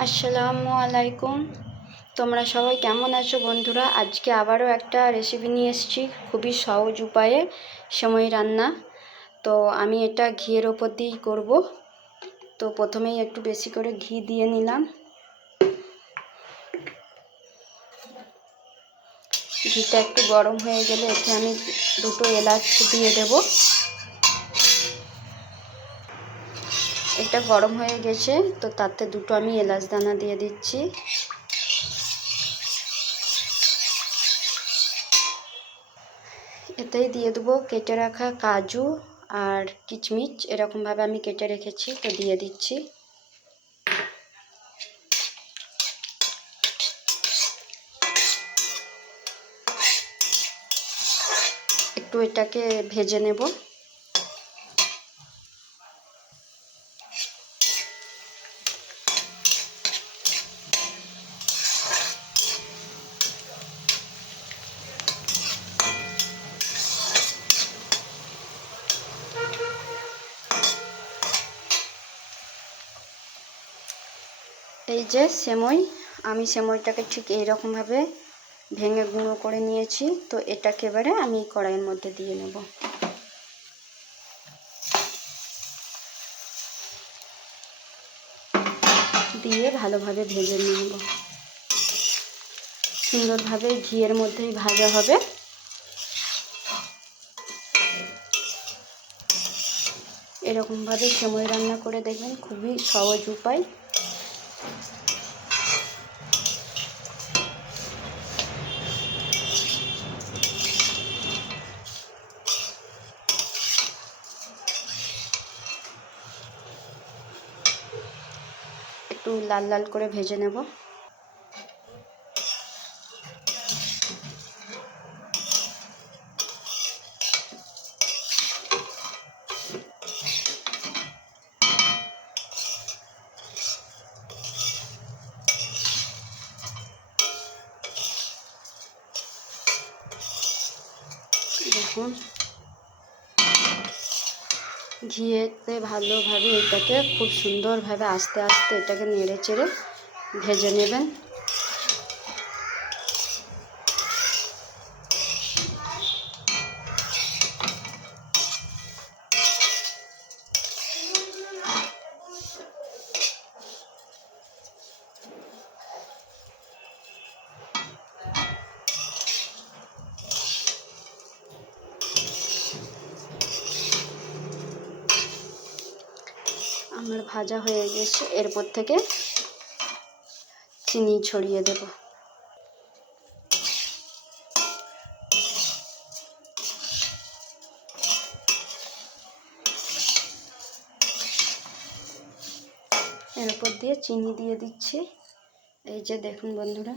আসসালামু আলাইকুম। তোমরা সবাই কেমন আছো বন্ধুরা? আজকে আবারও একটা রেসিপি নিয়ে এসেছি, খুবই সহজ উপায়ে সেমাই রান্না। তো আমি এটা ঘিয়ের ওপর দিয়েই করব। তো প্রথমেই একটু বেশি করে ঘি দিয়ে নিলাম। ঘিটা একটু গরম হয়ে গেলে এতে আমি দুটো এলাচ দিয়ে দেব। এটা গরম হয়ে গেছে, তো তাতে দুটো আমি এলাচ দানা দিয়ে দিচ্ছি। এতেই দিয়ে দেবো কেটে রাখা কাজু আর কিশমিশ, এরকমভাবে আমি কেটে রেখেছি, তো দিয়ে দিচ্ছি। একটু এটাকে ভেজে নেব। এই যে সেমাই, আমি সেমাইটাকে ঠিক এইরকমভাবে ভেঙে গুঁড়ো করে নিয়েছি। তো এটাকে এবারে আমি কড়াইয়ের মধ্যে দিয়ে নেব। দিয়ে ভালোভাবে ভেজে নেব। সুন্দরভাবে ঘিয়ের মধ্যেই ভাজা হবে। এরকমভাবে সেমাই রান্না করে দেখবেন, খুবই সহজ উপায়। একটু লাল লাল করে ভেজে নেব। দেখুন, ঘিয়েতে ভালোভাবে এটাকে খুব সুন্দরভাবে আস্তে আস্তে এটাকে নেড়ে চেড়ে ভেজে নেবেন। আমার ভাজা হয়ে গেছে, এরপর থেকে চিনি ছড়িয়ে দেব। এর উপর দিয়ে চিনি দিয়ে দিচ্ছি। এই যে দেখুন বন্ধুরা,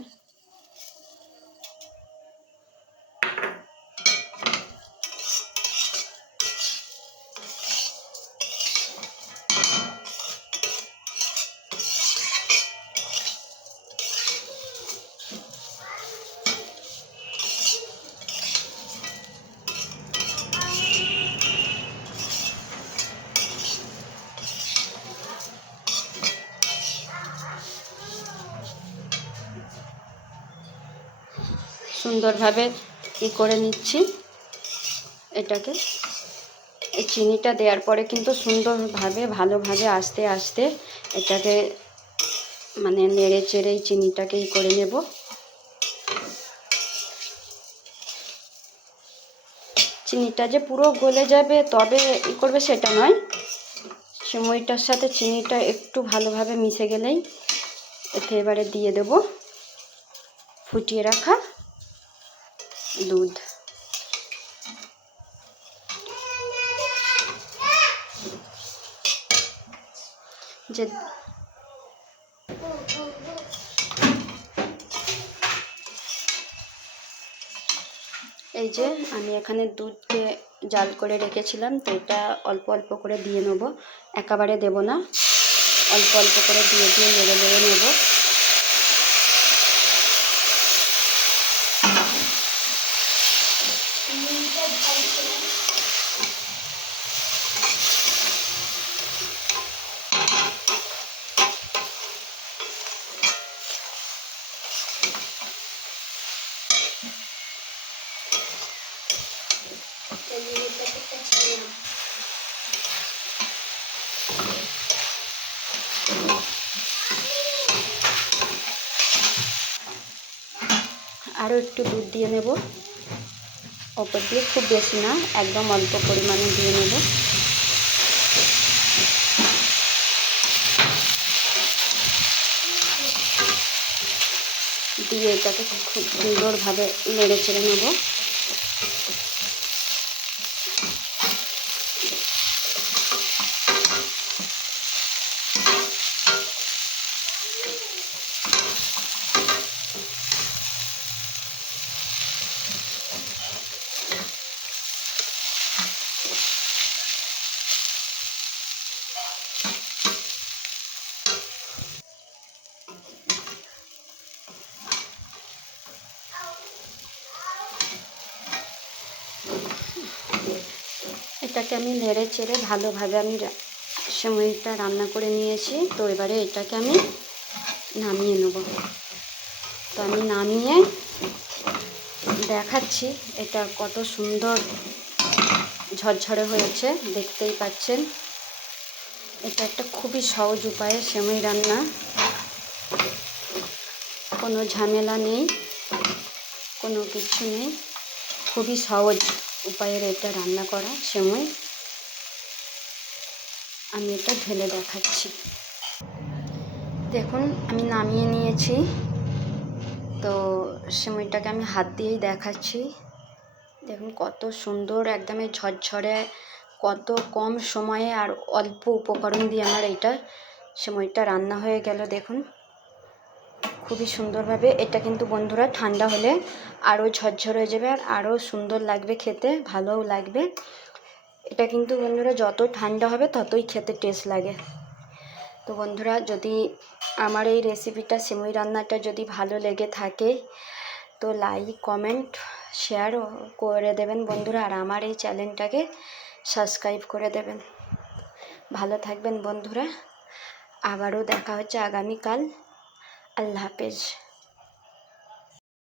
সুন্দরভাবে করে নিচ্ছি এটাকে। এই চিনিটা দেওয়ার পরে কিন্তু সুন্দরভাবে ভালোভাবে আস্তে আস্তে এটাকে মানে নেড়ে চেড়ে এই চিনিটাকে করে নেব। চিনিটা যে পুরো গলে যাবে তবে করবে সেটা নয়, সেমাইটার সাথে চিনিটা একটু ভালোভাবে মিশে গেলেই এতে এবারে দিয়ে দেব ফুটিয়ে রাখা দুধ। যে এই যে আমি এখানে দুধকে জাল করে রেখেছিলাম, তো এটা অল্প অল্প করে দিয়ে নেব, একেবারে দেব না, অল্প অল্প করে দিয়ে দিয়ে নেড়ে নেড়ে নেব। আরও একটু দুধ দিয়ে নেব ওপর দিয়ে, খুব বেশি না, একদম অল্প পরিমাণে দিয়ে নেব। দিয়ে এটাকে খুব সুন্দরভাবে নেড়ে চেড়ে নেব। এটাকে আমি নেড়ে চেড়ে ভালোভাবে আমি সেমাইটা রান্না করে নিয়েছি। তো এবারে এটাকে আমি নামিয়ে নেব। তো আমি নামিয়ে দেখাচ্ছি এটা কত সুন্দর ঝরঝরে হয়েছে, দেখতেই পাচ্ছেন। এটা একটা খুবই সহজ উপায়ে সেমাই রান্না, কোনো ঝামেলা নেই, কোনো কিছু নেই, খুবই সহজ উপায়ের এটা রান্না করা সেমাই। আমি এটা ঢেলে দেখাচ্ছি। দেখুন আমি নামিয়ে নিয়েছি। তো সেমাইটাকে আমি হাত দিয়েই দেখাচ্ছি। দেখুন কত সুন্দর, একদমই ঝরঝরে, কত কম সময়ে আর অল্প উপকরণ দিয়ে আমার এইটা সেমাইটা রান্না হয়ে গেল। দেখুন খুবই সুন্দরভাবে। এটা কিন্তু বন্ধুরা ঠান্ডা হলে আরও ঝরঝর হয়ে যাবে আর আরও সুন্দর লাগবে খেতে, ভালোও লাগবে। এটা কিন্তু বন্ধুরা যত ঠান্ডা হবে ততই খেতে টেস্ট লাগে। তো বন্ধুরা যদি আমার এই রেসিপিটা সেমাই রান্নাটা যদি ভালো লেগে থাকে তো লাইক কমেন্ট শেয়ার করে দেবেন বন্ধুরা, আর আমার এই চ্যানেলটাকে সাবস্ক্রাইব করে দেবেন। ভালো থাকবেন বন্ধুরা, আবারও দেখা হচ্ছে আগামীকাল। আল্লাহ হাফেজ।